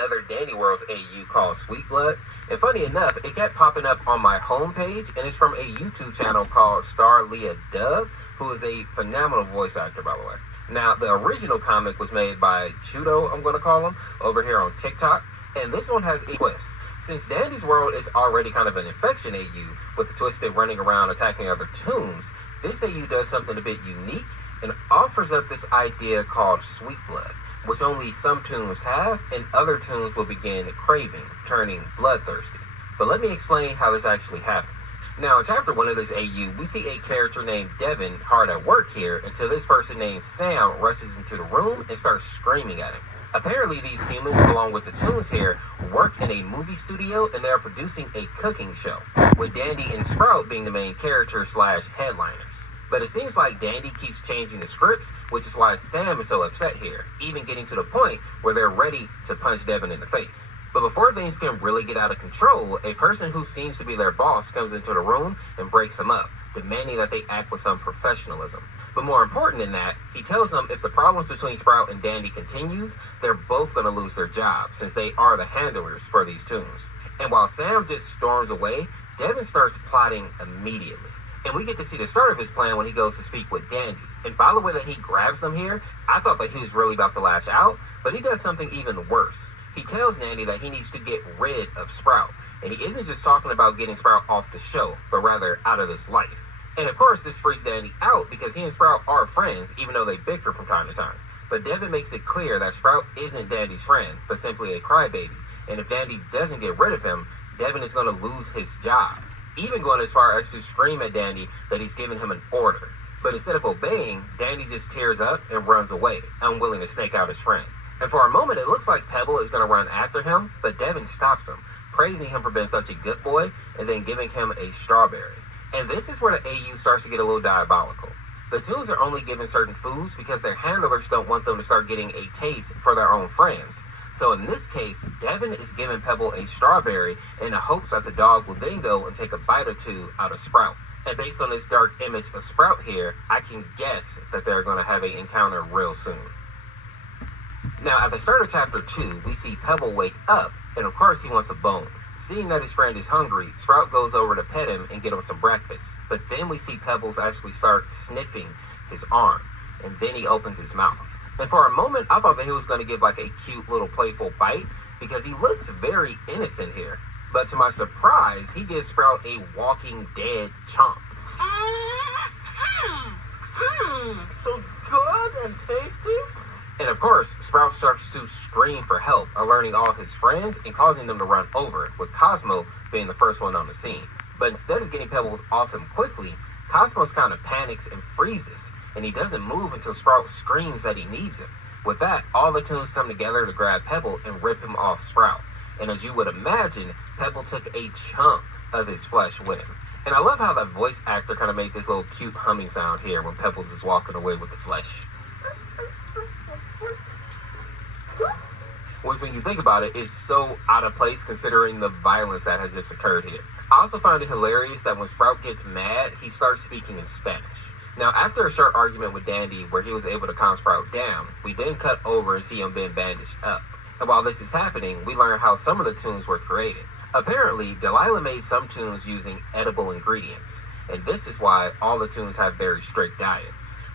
another Dandy World's AU called Sweet Blood. And funny enough, it kept popping up on my homepage, and it's from a YouTube channel called Star Leah Dub, who is a phenomenal voice actor, by the way. Now, the original comic was made by Chudo, I'm going to call him, over here on TikTok. And this one has a twist. Since Dandy's World is already kind of an infection AU, with the Twisted running around attacking other toons, this AU does something a bit unique and offers up this idea called Sweet Blood, which only some toons have and other toons will begin craving, turning bloodthirsty. But let me explain how this actually happens. Now, in chapter 1 of this AU, we see a character named Devin hard at work here until this person named Sam rushes into the room and starts screaming at him. Apparently, these humans, along with the toons here, work in a movie studio and they are producing a cooking show, with Dandy and Sprout being the main characters / headliners. But it seems like Dandy keeps changing the scripts, which is why Sam is so upset here, even getting to the point where they're ready to punch Devin in the face. But before things can really get out of control, a person who seems to be their boss comes into the room and breaks them up, demanding that they act with some professionalism. But more important than that, he tells them if the problems between Sprout and Dandy continues, they're both going to lose their jobs, since they are the handlers for these toons. And while Sam just storms away, Devin starts plotting immediately. And we get to see the start of his plan when he goes to speak with Dandy. And by the way that he grabs them here, I thought that he was really about to lash out, but he does something even worse. He tells Dandy that he needs to get rid of Sprout. And he isn't just talking about getting Sprout off the show, but rather out of this life. And of course, this freaks Dandy out because he and Sprout are friends, even though they bicker from time to time. But Devin makes it clear that Sprout isn't Dandy's friend, but simply a crybaby. And if Dandy doesn't get rid of him, Devin is going to lose his job, even going as far as to scream at Dandy that he's giving him an order. But instead of obeying, Dandy just tears up and runs away, unwilling to snake out his friend. And for a moment, it looks like Pebble is going to run after him, but Devin stops him, praising him for being such a good boy, and then giving him a strawberry. And this is where the AU starts to get a little diabolical. The toons are only given certain foods because their handlers don't want them to start getting a taste for their own friends. So in this case, Devin is giving Pebble a strawberry in the hopes that the dog will then go and take a bite or two out of Sprout. And based on this dark image of Sprout here, I can guess that they're going to have an encounter real soon. Now, at the start of chapter 2, we see Pebble wake up, and of course he wants a bone. Seeing that his friend is hungry, Sprout goes over to pet him and get him some breakfast. But then we see Pebbles actually start sniffing his arm, and then he opens his mouth. And for a moment, I thought that he was going to give like a cute little playful bite, because he looks very innocent here. But to my surprise, he gives Sprout a walking dead chomp. So good and tasty. And of course, Sprout starts to scream for help, alerting all his friends and causing them to run over, with Cosmo being the first one on the scene. But instead of getting Pebbles off him quickly, Cosmos kind of panics and freezes, and he doesn't move until Sprout screams that he needs him. With that, all the toons come together to grab Pebble and rip him off Sprout. And as you would imagine, Pebble took a chunk of his flesh with him. And I love how that voice actor kind of made this little cute humming sound here when Pebbles is walking away with the flesh. Which, when you think about it, is so out of place considering the violence that has just occurred here. I also find it hilarious that when Sprout gets mad, he starts speaking in Spanish. Now, after a short argument with Dandy where he was able to calm Sprout down, we then cut over and see him being bandaged up. And while this is happening, we learn how some of the toons were created. Apparently, Delilah made some toons using edible ingredients, and this is why all the toons have very strict diets.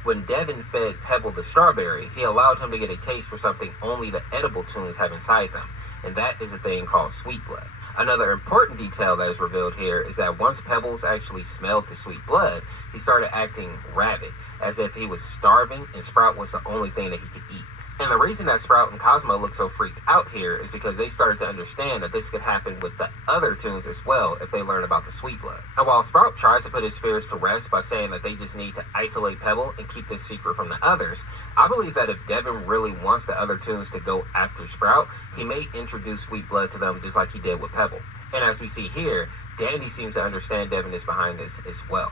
When Devin fed Pebble the strawberry, he allowed him to get a taste for something only the edible toons have inside them, and that is a thing called sweet blood. Another important detail that is revealed here is that once Pebbles actually smelled the sweet blood, he started acting rabid, as if he was starving and Sprout was the only thing that he could eat. And the reason that Sprout and Cosmo look so freaked out here is because they started to understand that this could happen with the other toons as well if they learn about the sweet blood. And while Sprout tries to put his fears to rest by saying that they just need to isolate Pebble and keep this secret from the others, I believe that if Devin really wants the other toons to go after Sprout, he may introduce sweet blood to them just like he did with Pebble. And as we see here, Dandy seems to understand Devin is behind this as well.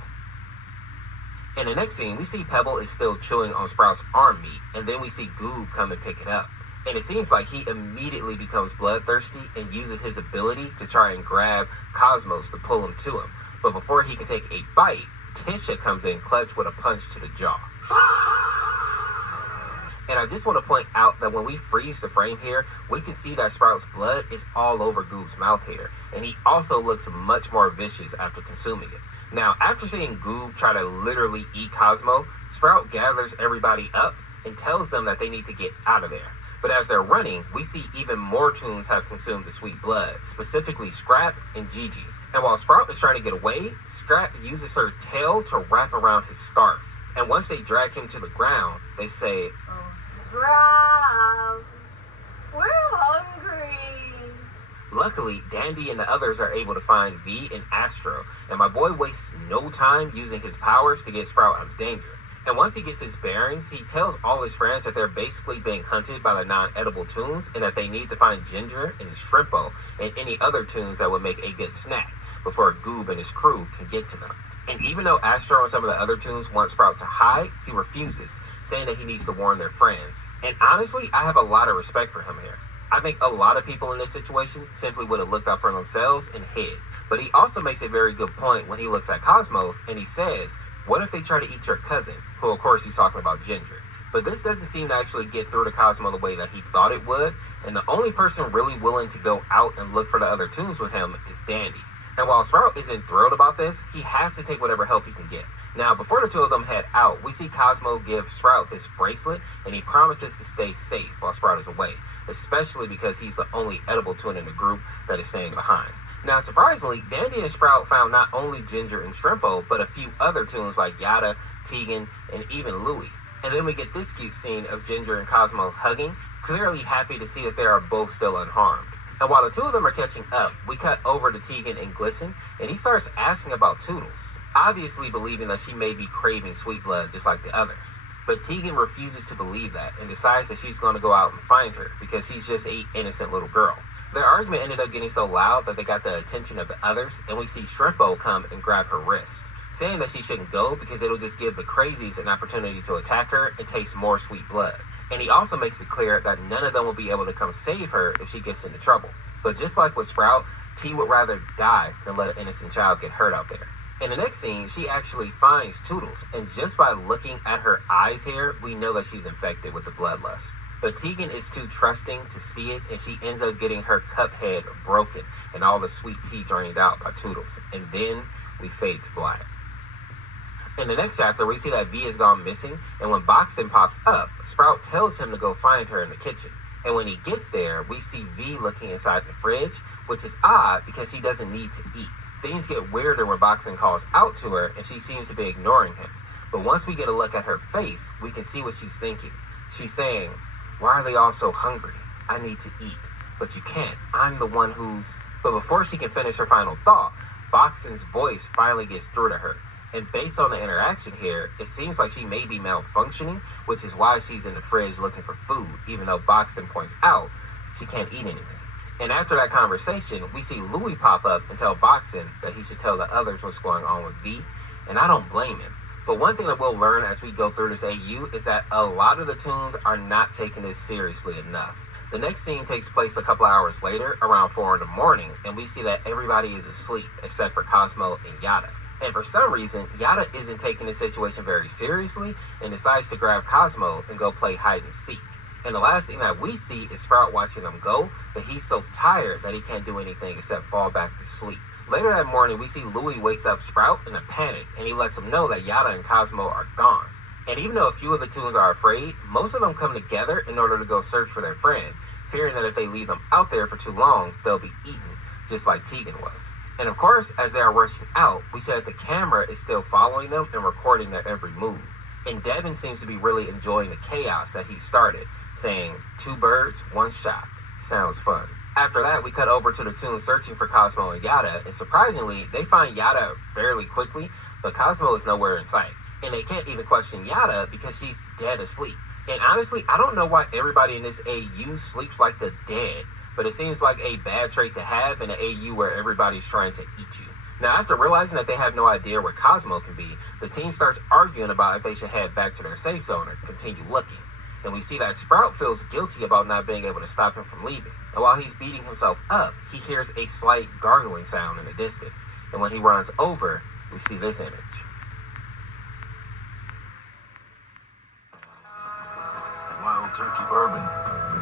In the next scene, we see Pebble is still chewing on Sprout's arm meat, and then we see Goob come and pick it up. And it seems like he immediately becomes bloodthirsty and uses his ability to try and grab Cosmos to pull him to him. But before he can take a bite, Tisha comes in clutch with a punch to the jaw. And I just want to point out that when we freeze the frame here, we can see that Sprout's blood is all over Goob's mouth here, and he also looks much more vicious after consuming it. Now, after seeing Goob try to literally eat Cosmo, Sprout gathers everybody up and tells them that they need to get out of there. But as they're running, we see even more Toons have consumed the sweet blood, specifically Scrap and Gigi. And while Sprout is trying to get away, Scrap uses her tail to wrap around his scarf. And once they drag him to the ground, they say, "Oh, Sprout, we're hungry." Luckily, Dandy and the others are able to find V and Astro, and my boy wastes no time using his powers to get Sprout out of danger. And once he gets his bearings, he tells all his friends that they're basically being hunted by the non-edible Toons and that they need to find Ginger and Shrimpo and any other Toons that would make a good snack before Goob and his crew can get to them. And even though Astro and some of the other Toons want Sprout to hide, he refuses, saying that he needs to warn their friends. And honestly, I have a lot of respect for him here. I think a lot of people in this situation simply would have looked out for themselves and hid. But he also makes a very good point when he looks at Cosmos and he says, what if they try to eat your cousin? Who, of course, he's talking about Ginger. But this doesn't seem to actually get through to Cosmo the way that he thought it would. And the only person really willing to go out and look for the other Toons with him is Dandy. And while Sprout isn't thrilled about this, he has to take whatever help he can get. Now, before the two of them head out, we see Cosmo give Sprout his bracelet, and he promises to stay safe while Sprout is away, especially because he's the only edible Toon in the group that is staying behind. Now, surprisingly, Dandy and Sprout found not only Ginger and Shrimpo, but a few other Toons like Yada, Tegan, and even Louie. And then we get this cute scene of Ginger and Cosmo hugging, clearly happy to see that they are both still unharmed. And while the two of them are catching up, we cut over to Tegan and Glisten, and he starts asking about Toodles, obviously believing that she may be craving sweet blood just like the others. But Tegan refuses to believe that and decides that she's going to go out and find her because she's just an innocent little girl. Their argument ended up getting so loud that they got the attention of the others, and we see Shrimpo come and grab her wrist, saying that she shouldn't go because it'll just give the crazies an opportunity to attack her and taste more sweet blood. And he also makes it clear that none of them will be able to come save her if she gets into trouble. But just like with Sprout, T would rather die than let an innocent child get hurt out there. In the next scene, she actually finds Toodles, and just by looking at her eyes here, we know that she's infected with the bloodlust. But Tegan is too trusting to see it, and she ends up getting her cup head broken and all the sweet tea drained out by Toodles. And then we fade to black. In the next chapter, we see that V has gone missing, and when Boxton pops up, Sprout tells him to go find her in the kitchen. And when he gets there, we see V looking inside the fridge, which is odd because he doesn't need to eat. Things get weirder when Boxton calls out to her, and she seems to be ignoring him. But once we get a look at her face, we can see what she's thinking. She's saying, "Why are they all so hungry? I need to eat. But you can't. I'm the one who's..." But before she can finish her final thought, Boxton's voice finally gets through to her. And based on the interaction here, it seems like she may be malfunctioning, which is why she's in the fridge looking for food, even though Boxton points out she can't eat anything. And after that conversation, we see Louie pop up and tell Boxton that he should tell the others what's going on with V, and I don't blame him. But one thing that we'll learn as we go through this AU is that a lot of the Toons are not taking this seriously enough. The next scene takes place a couple hours later, around 4 in the morning, and we see that everybody is asleep except for Cosmo and Yada. And for some reason, Yada isn't taking the situation very seriously and decides to grab Cosmo and go play hide and seek. And the last thing that we see is Sprout watching them go, but he's so tired that he can't do anything except fall back to sleep. Later that morning, we see Louie wakes up Sprout in a panic, and he lets him know that Yada and Cosmo are gone. And even though a few of the Toons are afraid, most of them come together in order to go search for their friend, fearing that if they leave them out there for too long, they'll be eaten, just like Tegan was. And of course, as they are rushing out, we see that the camera is still following them and recording their every move. And Devin seems to be really enjoying the chaos that he started, saying, "2 birds, 1 shot. Sounds fun." After that, we cut over to the Toons searching for Cosmo and Yada, and surprisingly, they find Yada fairly quickly, but Cosmo is nowhere in sight. And they can't even question Yada because she's dead asleep. And honestly, I don't know why everybody in this AU sleeps like the dead, but it seems like a bad trait to have in an AU where everybody's trying to eat you. Now, after realizing that they have no idea where Cosmo can be, the team starts arguing about if they should head back to their safe zone or continue looking. And we see that Sprout feels guilty about not being able to stop him from leaving. And while he's beating himself up, he hears a slight gargling sound in the distance. And when he runs over, we see this image. While turkey bourbon.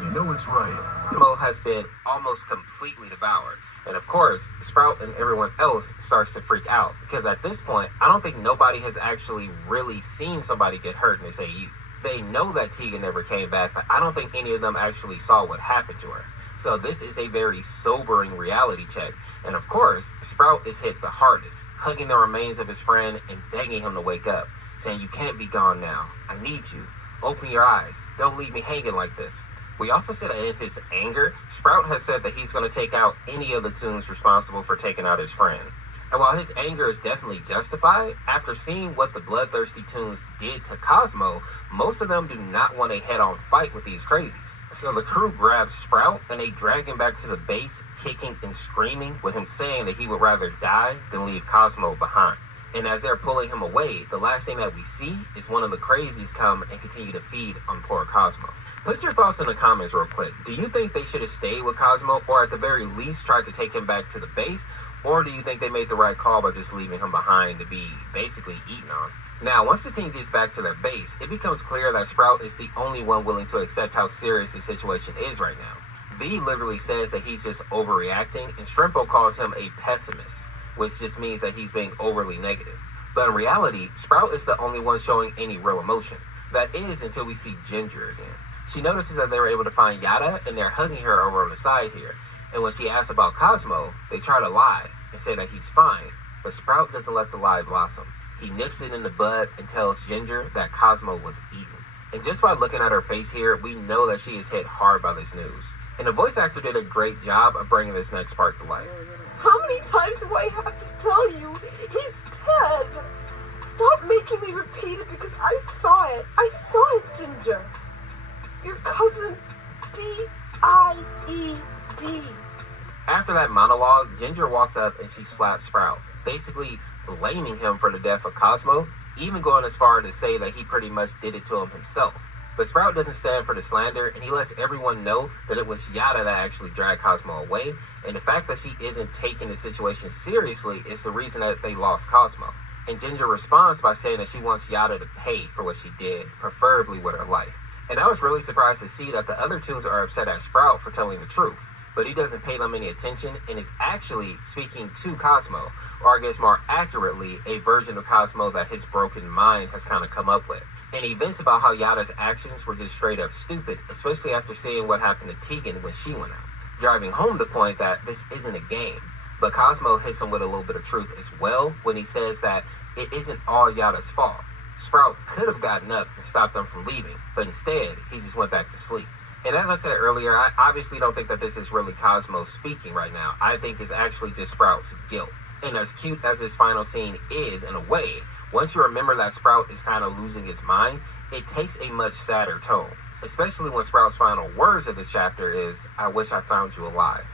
You know it's right. Cosmo has been almost completely devoured. And of course, Sprout and everyone else starts to freak out because at this point, I don't think nobody has actually really seen somebody get hurt in this AU. They know that Tegan never came back, but I don't think any of them actually saw what happened to her. So this is a very sobering reality check. And of course, Sprout is hit the hardest, hugging the remains of his friend and begging him to wake up, saying, "You can't be gone now. I need you. Open your eyes. Don't leave me hanging like this." We also see that in his anger, Sprout has said that he's going to take out any of the Toons responsible for taking out his friend. And while his anger is definitely justified, after seeing what the bloodthirsty Toons did to Cosmo, most of them do not want a head-on fight with these crazies. So the crew grabs Sprout and they drag him back to the base, kicking and screaming, with him saying that he would rather die than leave Cosmo behind. And as they're pulling him away, the last thing that we see is one of the crazies come and continue to feed on poor Cosmo. Put your thoughts in the comments real quick. Do you think they should have stayed with Cosmo, or at the very least tried to take him back to the base? Or do you think they made the right call by just leaving him behind to be basically eaten on? Now, once the team gets back to their base, it becomes clear that Sprout is the only one willing to accept how serious the situation is right now. V literally says that he's just overreacting, and Shrimpo calls him a pessimist, which just means that he's being overly negative. But in reality, Sprout is the only one showing any real emotion. That is until we see Ginger again. She notices that they were able to find Yada and they're hugging her over on the side here. And when she asks about Cosmo, they try to lie and say that he's fine, but Sprout doesn't let the lie blossom. He nips it in the bud and tells Ginger that Cosmo was eaten. And just by looking at her face here, we know that she is hit hard by this news. And the voice actor did a great job of bringing this next part to life. How many times do I have to tell you? He's dead. Stop making me repeat it because I saw it. I saw it, Ginger. Your cousin D-I-E-D. After that monologue, Ginger walks up and she slaps Sprout, basically blaming him for the death of Cosmo, even going as far to say that he pretty much did it to him himself. But Sprout doesn't stand for the slander, and he lets everyone know that it was Yada that actually dragged Cosmo away, and the fact that she isn't taking the situation seriously is the reason that they lost Cosmo. And Ginger responds by saying that she wants Yada to pay for what she did, preferably with her life. And I was really surprised to see that the other Toons are upset at Sprout for telling the truth, but he doesn't pay them any attention and is actually speaking to Cosmo, or I guess more accurately, a version of Cosmo that his broken mind has kind of come up with. And he vents about how Yada's actions were just straight up stupid, especially after seeing what happened to Tegan when she went out, driving home the point that this isn't a game. But Cosmo hits him with a little bit of truth as well when he says that it isn't all Yada's fault. Sprout could have gotten up and stopped them from leaving, but instead, he just went back to sleep. And as I said earlier, I obviously don't think that this is really Cosmo speaking right now. I think it's actually just Sprout's guilt. And as cute as this final scene is, in a way, once you remember that Sprout is kind of losing his mind, it takes a much sadder tone. Especially when Sprout's final words of this chapter is, "I wish I found you alive."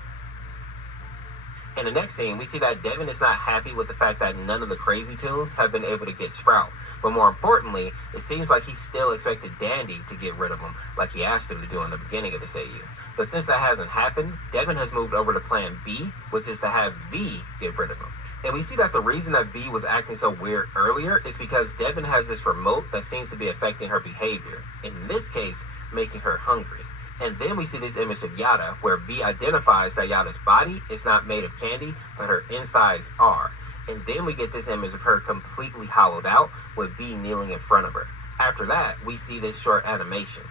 In the next scene, we see that Devin is not happy with the fact that none of the crazy Toons have been able to get Sprout. But more importantly, it seems like he still expected Dandy to get rid of him, like he asked him to do in the beginning of this AU. But since that hasn't happened, Devin has moved over to plan B, which is to have V get rid of him. And we see that the reason that V was acting so weird earlier is because Devin has this remote that seems to be affecting her behavior. In this case, making her hungry. And then we see this image of Yada, where V identifies that Yada's body is not made of candy, but her insides are. And then we get this image of her completely hollowed out, with V kneeling in front of her. After that, we see this short animation.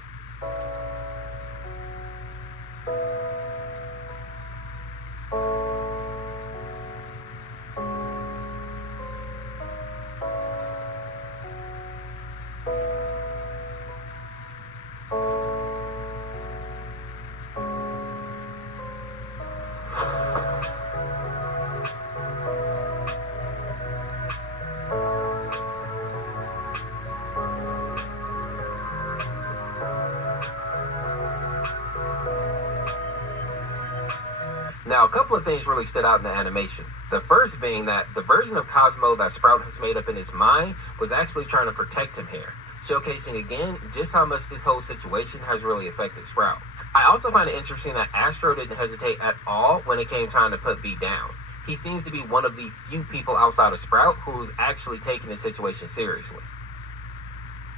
Now, a couple of things really stood out in the animation. The first being that the version of Cosmo that Sprout has made up in his mind was actually trying to protect him here, showcasing again just how much this whole situation has really affected Sprout. I also find it interesting that Astro didn't hesitate at all when it came time to put V down. He seems to be one of the few people outside of Sprout who's actually taking the situation seriously.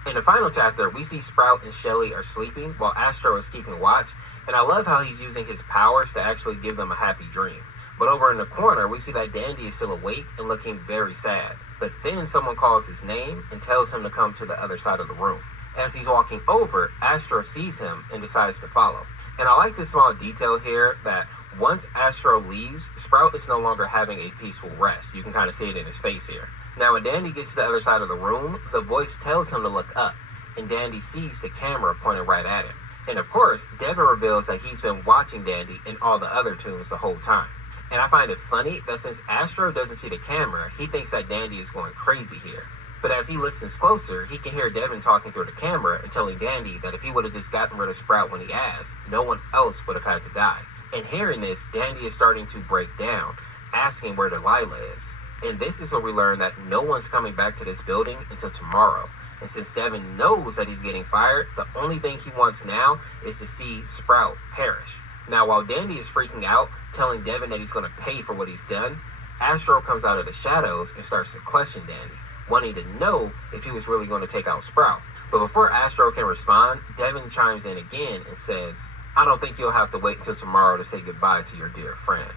In the final chapter, we see Sprout and Shelly are sleeping while Astro is keeping watch, and I love how he's using his powers to actually give them a happy dream. But over in the corner, we see that Dandy is still awake and looking very sad. But then someone calls his name and tells him to come to the other side of the room. As he's walking over, Astro sees him and decides to follow. And I like this small detail here that once Astro leaves, Sprout is no longer having a peaceful rest. You can kind of see it in his face here. Now, when Dandy gets to the other side of the room, the voice tells him to look up, and Dandy sees the camera pointed right at him. And of course, Devin reveals that he's been watching Dandy and all the other toons the whole time. And I find it funny that since Astro doesn't see the camera, he thinks that Dandy is going crazy here. But as he listens closer, he can hear Devin talking through the camera and telling Dandy that if he would have just gotten rid of Sprout when he asked, no one else would have had to die. And hearing this, Dandy is starting to break down, asking where Delilah is. And this is where we learn that no one's coming back to this building until tomorrow. And since Devin knows that he's getting fired, the only thing he wants now is to see Sprout perish. Now, while Dandy is freaking out, telling Devin that he's going to pay for what he's done, Astro comes out of the shadows and starts to question Dandy, wanting to know if he was really going to take out Sprout. But before Astro can respond, Devin chimes in again and says, "I don't think you'll have to wait until tomorrow to say goodbye to your dear friend."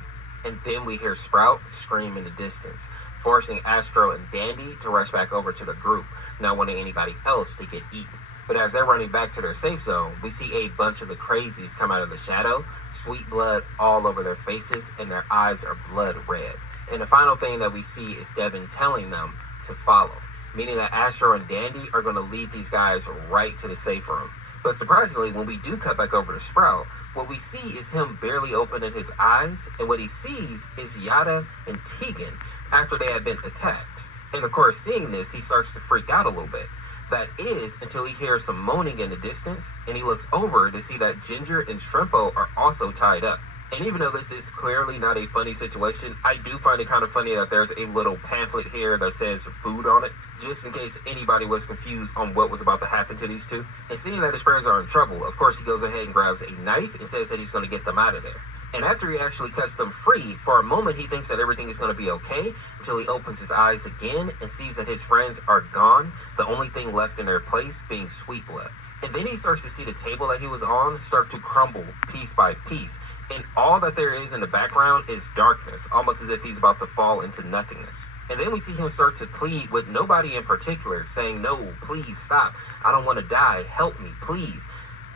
And then we hear Sprout scream in the distance, forcing Astro and Dandy to rush back over to the group, not wanting anybody else to get eaten. But as they're running back to their safe zone, we see a bunch of the crazies come out of the shadow, sweet blood all over their faces, and their eyes are blood red. And the final thing that we see is Devin telling them to follow, meaning that Astro and Dandy are going to lead these guys right to the safe room. But surprisingly, when we do cut back over to Sprout, what we see is him barely opening his eyes, and what he sees is Yada and Tegan after they had been attacked. And of course, seeing this, he starts to freak out a little bit. That is until he hears some moaning in the distance, and he looks over to see that Ginger and Shrimpo are also tied up. And even though this is clearly not a funny situation, I do find it kind of funny that there's a little pamphlet here that says food on it, just in case anybody was confused on what was about to happen to these two. And seeing that his friends are in trouble, of course he goes ahead and grabs a knife and says that he's going to get them out of there. And after he actually cuts them free, for a moment he thinks that everything is going to be okay, until he opens his eyes again and sees that his friends are gone, the only thing left in their place being Sweet Blood. And then he starts to see the table that he was on start to crumble piece by piece. And all that there is in the background is darkness, almost as if he's about to fall into nothingness. And then we see him start to plead with nobody in particular, saying, "No, please stop. I don't want to die. Help me, please."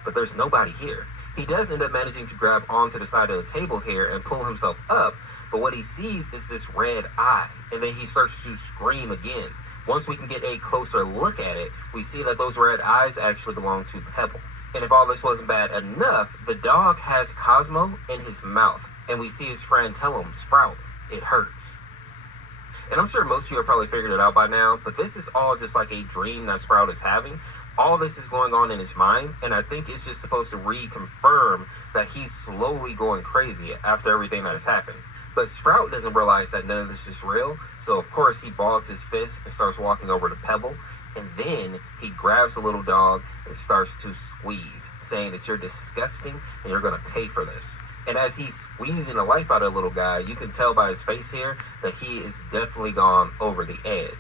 But there's nobody here. He does end up managing to grab onto the side of the table here and pull himself up, but what he sees is this red eye, and then he starts to scream again. Once we can get a closer look at it, we see that those red eyes actually belong to Pebble. And if all this wasn't bad enough, the dog has Cosmo in his mouth, and we see his friend tell him, "Sprout, it hurts." And I'm sure most of you have probably figured it out by now, but this is all just like a dream that Sprout is having. All this is going on in his mind, and I think it's just supposed to reconfirm that he's slowly going crazy after everything that has happened. But Sprout doesn't realize that none of this is real, so of course he balls his fist and starts walking over to Pebble, and then he grabs the little dog and starts to squeeze, saying that you're disgusting and you're going to pay for this. And as he's squeezing the life out of the little guy, you can tell by his face here that he is definitely gone over the edge.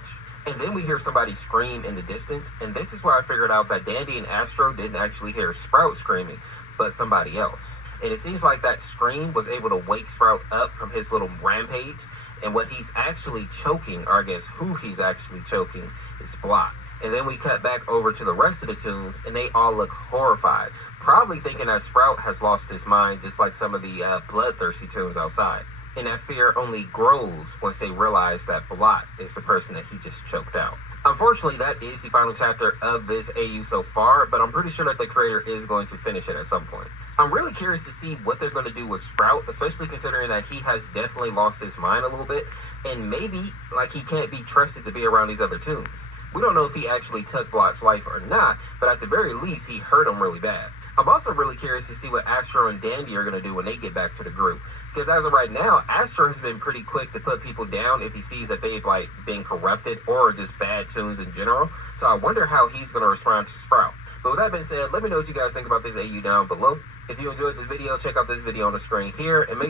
And then we hear somebody scream in the distance, and this is where I figured out that Dandy and Astro didn't actually hear Sprout screaming, but somebody else. And it seems like that scream was able to wake Sprout up from his little rampage, and what he's actually choking, or I guess who he's actually choking, is Block. And then we cut back over to the rest of the toons, and they all look horrified, probably thinking that Sprout has lost his mind, just like some of the bloodthirsty toons outside. And that fear only grows once they realize that Blot is the person that he just choked out. Unfortunately, that is the final chapter of this AU so far, but I'm pretty sure that the creator is going to finish it at some point. I'm really curious to see what they're going to do with Sprout, especially considering that he has definitely lost his mind a little bit, and maybe, like, he can't be trusted to be around these other toons. We don't know if he actually took Blot's life or not, but at the very least, he hurt him really bad. I'm also really curious to see what Astro and Dandy are going to do when they get back to the group. Because as of right now, Astro has been pretty quick to put people down if he sees that they've, like, been corrupted or just bad toons in general. So I wonder how he's going to respond to Sprout. But with that being said, let me know what you guys think about this AU down below. If you enjoyed this video, check out this video on the screen here, and make